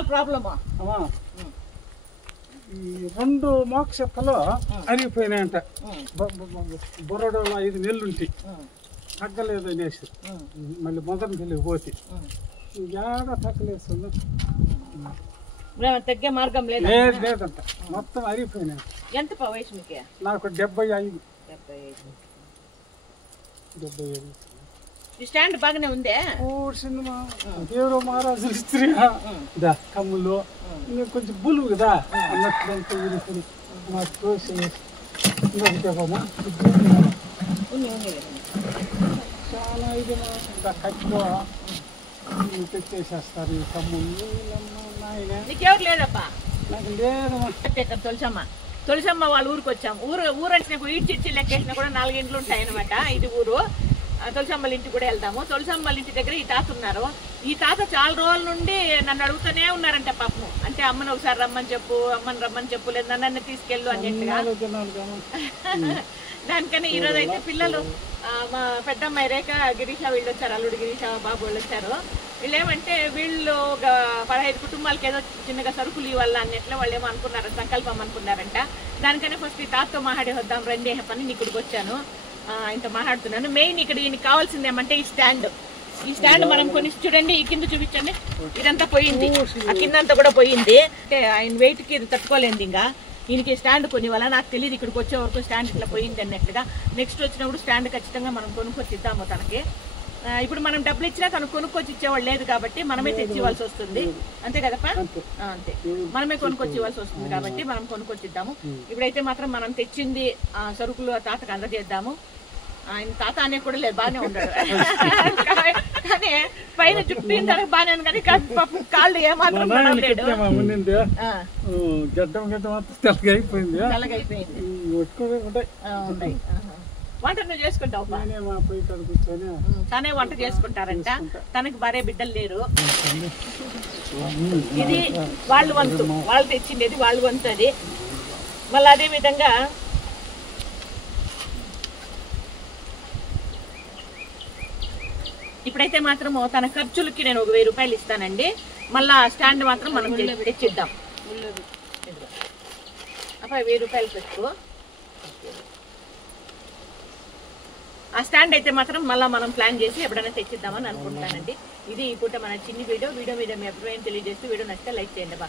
చాలా ప్రాబ్లమా ఈ 2 మోక్షప్పలో అరిగిపోయినాయంట. బొరడలో 5 నెలలు ఉంటాయి, తగ్గలేదు అనేసి మళ్ళీ మొదటి నెలకి పోతే ఏడ తగ్గలేదు. తగ్గే మార్గం లేదు లేదంట, మొత్తం అరిగిపోయినాయి. ఎంత వయసు మీకు? నాకు 75. ఈ స్టాండ్ బాగానే ఉందే. సినిమా దేవుడు మహారాజు స్త్రీ కమ్ములు కొంచెం బులువు కదా అన్నట్లంతా ఊరుకుని మా తోసి ఇంకొకటేమా చాలా ఇది కట్టుకో తెచ్చేసేస్తారు ఈ కమ్ములు. నీకెవరు లేదప్పా? నాకు లేదమ్మా. తులసమ్మ వాళ్ళ ఊరికి వచ్చాం. ఊరంటే ఈడ్చిచ్చి లెక్కేసినా కూడా 4 ఇంట్లు ఉంటాయి అనమాట. ఇది ఊరు. తులసమ్మల ఇంటికి కూడా వెళ్దాము. తులసమ్మల ఇంటి దగ్గర ఈ తాత ఉన్నారు. ఈ తాత చాలా రోజుల నుండి నన్ను అడుగుతూనే ఉన్నారంట పాపము. అంటే అమ్మని ఒకసారి రమ్మని చెప్పు, అమ్మని రమ్మని చెప్పు, లేదు నన్ను తీసుకెళ్ళు అన్నట్టుగా. దానికన్నా ఈరోజు అయితే పిల్లలు మా పెద్దమ్మాయి రేఖ, గిరీష వీళ్ళు వచ్చారు. అల్లుడు గిరీష బాబు వాళ్ళు వచ్చారు. వీళ్ళు ఏమంటే వీళ్ళు 15 కుటుంబాలకి ఏదో చిన్నగా సరుకులు ఇవ్వాలి అన్నట్లు వాళ్ళు ఏమో అనుకున్నారు, సంకల్పం అనుకున్నారంట. దానికన్నా ఫస్ట్ ఈ తాతతో మాట్లాడి వద్దాం రండి పని ఇక్కడికి వచ్చాను. ఇంత మాట్లాడుతున్నాను. మెయిన్ ఇక్కడ ఈయనకి కావాల్సింది ఏమంటే ఈ స్టాండ్. ఈ స్టాండ్ మనం కొని చూడండి, ఈ కింద చూపించండి. ఇదంతా పోయింది, ఆ కిందంతా కూడా పోయింది. అంటే ఆయన వెయిట్ కి ఇది తట్టుకోలేదు. ఇంకా ఈయనకి స్టాండ్ కొని వల్ల నాకు తెలియదు ఇక్కడికి వచ్చే వరకు స్టాండ్ ఇట్లా పోయింది అన్నట్లుగా. నెక్స్ట్ వచ్చినప్పుడు స్టాండ్ ఖచ్చితంగా మనం కొనుక్కొచ్చి ఇద్దాము తనకి. ఇప్పుడు మనం డబ్బులు ఇచ్చినా తను కొనుక్కొచ్చి ఇచ్చేవాళ్ళు లేదు కాబట్టి మనమే తెచ్చి ఇవ్వాల్సి వస్తుంది. అంతే కదప్పా? అంతే, మనమే కొనుక్కొచ్చి ఇవ్వాల్సి వస్తుంది కాబట్టి మనం కొనుక్కొచ్చి ఇద్దాము. ఇప్పుడైతే మాత్రం మనం తెచ్చింది సరుకులు తాతకు అందజేద్దాము. ఆయన తాత అనే కూడా లేదు, బాగానే ఉన్నాడు. కానీ పైన చుట్టూ తనకు బాగానే ఉంది కానీ కాళ్ళు ఏమాత్రం తెల్లగైపోయింది. వంట నువ్వు చేసుకుంటావు? తనే వంట చేసుకుంటారంట. తనకి భార్య బిడ్డలు లేరు. ఇది వాళ్ళు వంతు, వాళ్ళు తెచ్చిండేది వాళ్ళు వంతు. అది మళ్ళీ అదే విధంగా ఇప్పుడైతే మాత్రం తన ఖర్చులకి నేను 1000 రూపాయలు ఇస్తానండి. మళ్ళా స్టాండ్ మాత్రం మనం తెచ్చిద్దాం. అప్పుడు 1000 రూపాయలు పెట్టుకో. ఆ స్టాండ్ అయితే మాత్రం మళ్ళీ మనం ప్లాన్ చేసి ఎప్పుడైనా తెచ్చిద్దామని అనుకుంటానండి. ఇది ఈ పూట మన చిన్ని వీడియో మీద మీ అభిప్రాయం తెలియజేస్తూ వీడియో నచ్చితే లైక్ చేయండి. బా.